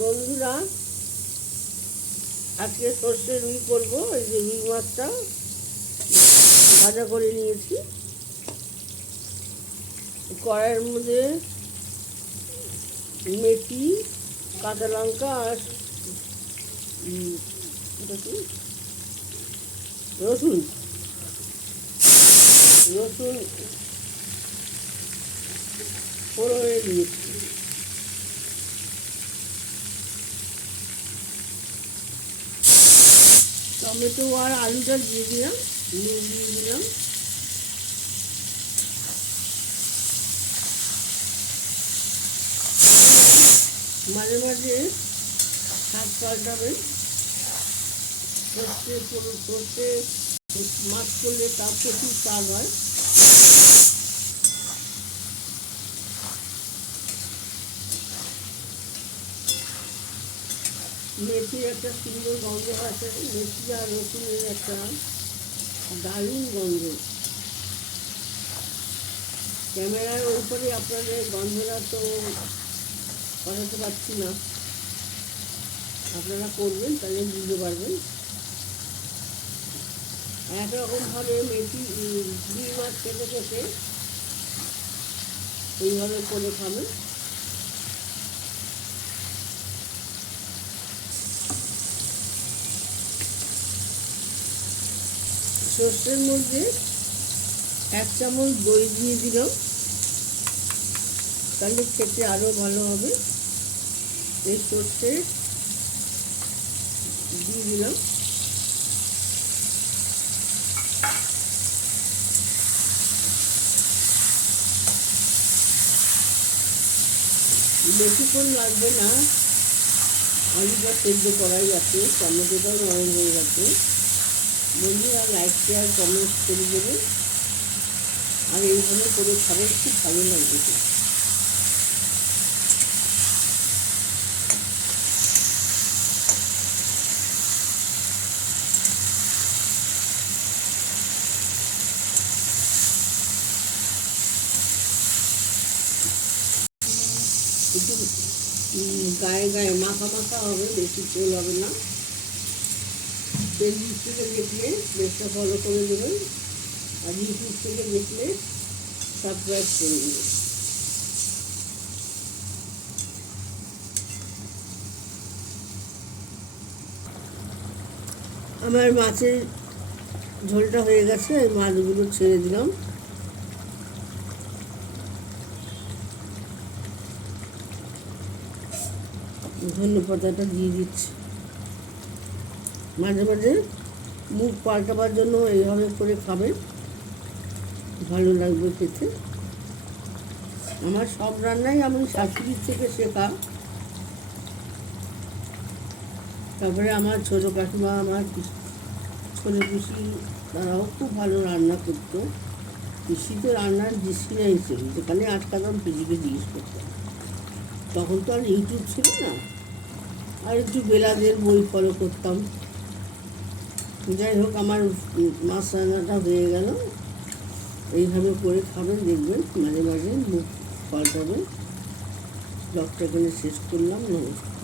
বন্ধুরা, আজকে সর্ষে রুই করবো। এই যে রুই মাছটা ভাজা করে নিয়েছি। কড়াইয়ের মধ্যে মেথি, কাঁচা লঙ্কা আর রসুন ফোড়নে দিয়েছি। টমেটো আর আলুটা দিয়ে দিলাম, নুন দিয়ে দিলাম। মাঝে মাঝে শাক পাল্টাবেন। সর্ষে মাছ করলে তা প্রচুর স্বাদ হয়। মেথির একটা সুন্দর গন্ধ আছে, মেথি আর রসুনের একটা দারুণ গন্ধ। ক্যামেরার উপরে আপনাদের গন্ধটা তো বানাতে পারছি না, আপনারা করবেন তাহলে বুঝতে পারবেন। একরকমভাবে মেথি রুই মাছ খেতে খেতে এইভাবে করে খাবেন। সর্ষের মধ্যে 1 চামচ দই দিয়ে দিলাম, তাহলে খেতে আরও ভালো হবে। এই সর্ষে দিয়ে দিলাম। বেশিক্ষণ লাগবে না, আলুটা সেদ্ধ করাই আছে, টমেটোটাও নরম হয়ে গেছে। বন্ধুরা লাইক শেয়ার কমেন্ট করে দেবেন, আর এইভাবে করে খাবার খুব ভালো লাগবে। একটু গায়ে গায়ে মাখা মাখা হবে, বেশি তেল হবে না। ফেসবুক থেকে দেখলে পেজটা ফলো করে দেবেন, আর ইউটিউব থেকে দেখলে সাবস্ক্রাইব করে দেবেন। আমার মাছের ঝোলটা হয়ে গেছে, এই মাছগুলো ছেড়ে দিলাম। ধনেপাতাটা দিয়ে দিচ্ছি। মাঝে মাঝে মুখ পাল্টাবার জন্য এইভাবে করে খাবেন, ভালো লাগবে খেতে। আমার সব রান্নাই আমি শাশুড়ির থেকে শেখা। তারপরে আমার ছোটো কাকিমা, আমার ছোটো পিসি, তারাও খুব ভালো রান্না করতো। পিসি তো রান্নার দৃষ্টিরা হিসেবে, যেখানে আটকাতাম পিসিকে জিজ্ঞেস করতাম। তখন তো আর ইউটিউব ছিল না, আর একটু বেলাদের বই ফলো করতাম। যাই হোক, আমার মাছ রান্নাটা হয়ে গেল। এইভাবে করে খাবেন, দেখবেন মাঝে মাঝে মুখ পাল্টাবেন। ব্লগটা এখানে শেষ করলাম। নমস্কার।